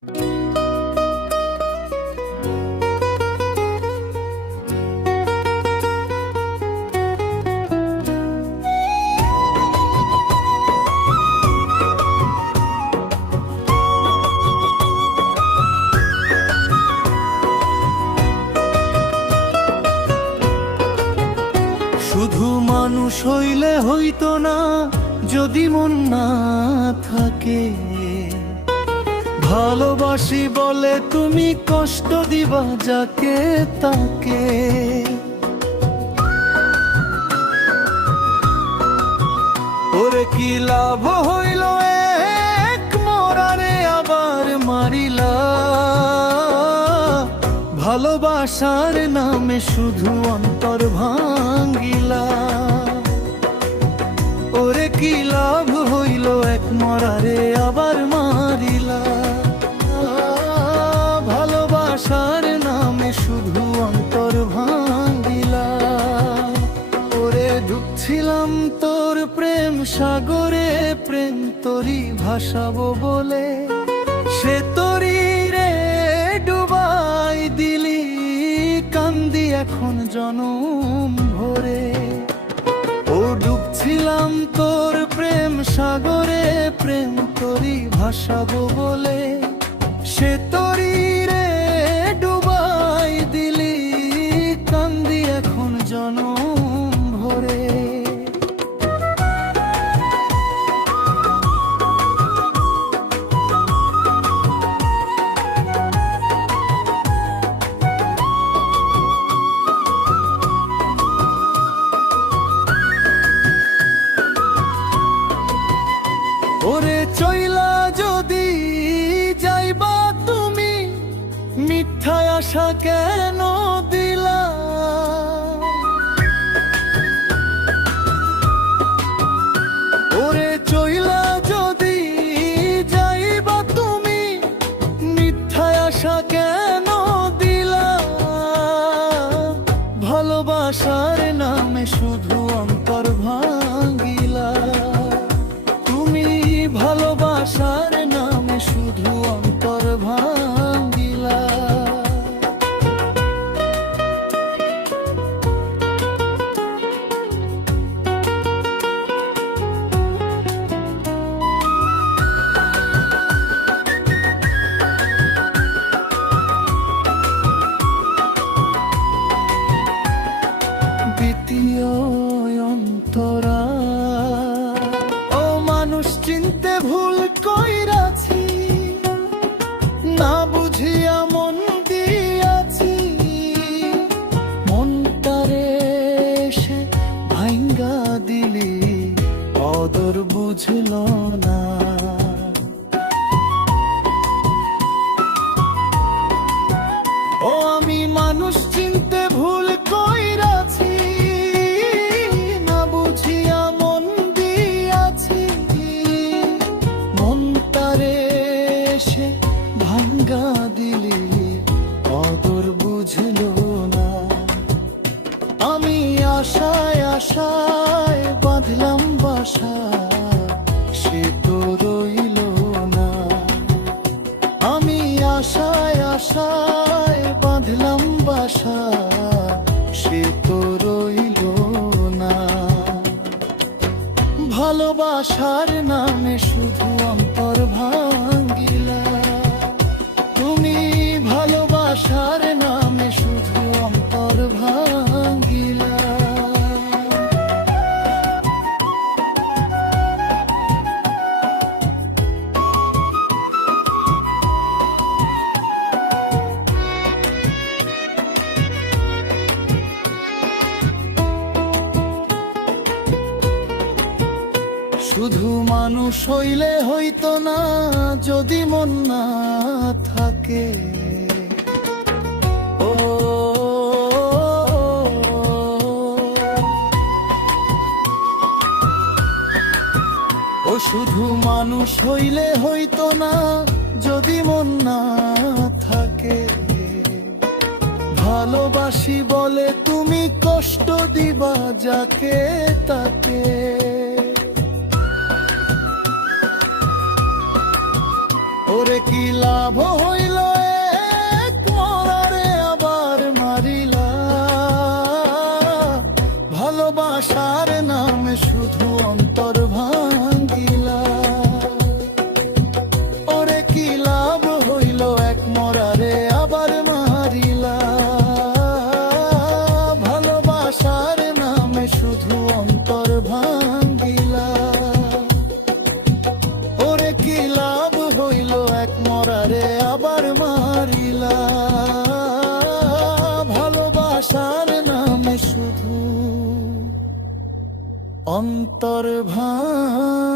শুধু মানুষ হইলে হইতো না যদি মন না থাকে। ভালোবাসি বলে তুমি কষ্ট দিবা যাকে তাকে। ওরে কি লাভ হইল এক মরারে আবার মারিলা। ভালোবাসার নামে শুধু অন্তর ভাঙ্গিলা। ওরে কি লাভ হইল এক মরারে আবার মারিলা। ভালোবাসার নামে শুধু অন্তর ভাঙ্গিলা। ওরে ডুবছিলাম তোর প্রেম সাগরে, প্রেম তোরি ভাসাবো বলে। সে তোরি রে ডুবাই দিলি, কান্দি এখন জনম ভরে। ও ডুবছিলাম তোর প্রেম সাগরে, প্রেম তোরি ভাসাবো বলে। সে তোরি রে ডুবাই দিলি, কান্দি এখন জনম ভরে। ওরে চইলা যদি যাইবা তুমি, মিথ্যা আশা কেন দিলা। ওরে চইলা যদি যাইবা তুমি, মিথ্যা আশা কেন দিলা। ভালোবাসার নামে শুধু অন্তর ভাঙ্গিলা। ভালোবাসার নামে শুধু অন্তর ভাঙ্গিলা। দ্বিতীয় অন্তরা চিনতে ভুল কইরাছি, না বুঝিয়া মন দিয়াছি। মনটারে সে ভাঙ্গা দিলি, কদর বুঝল না। ও আমি মানুষ চিনতে ভুল কইরাছি, না বুঝিয়া মন দিয়াছি। মনটারে সে ভাঙ্গা দিলি, কদর বুঝল না। আমি আশায় আশায় বাঁধলাম বাসা, সে তো রইল না। আমি আশায় আশায় বাঁধলাম বাসা, সে তো রইল না। ভালোবাসার নামে শুধু অন্তর ভাঙ্গিলা। তুমি ভালোবাসার নামে শুধু অন্তর ভাঙ্গিলা। শুধু মানুষ হইলে হইতো না যদি মন না থাকে। ও ও শুধু মানুষ হইলে হইতো না যদি মন না থাকে। ভালোবাসি বলে তুমি কষ্ট দিবা যাকে তাকে। ও ওরে কি লাভ হইল এক মরারে আবার মারিলা, ভালোবাসার নামে শুধু অন্তর ভাঙ্গিলা। ওরে কি লাভ হইল এক মরারে আবার মারিলা, ভালোবাসার নামে শুধু অন্তর ভাঙ্গিলা। ওরে কি লাভ হইল এক মরারে আবার মারিলা, ভালোবাসার নামে শুধু অন্তর ভাঙ্গিলা।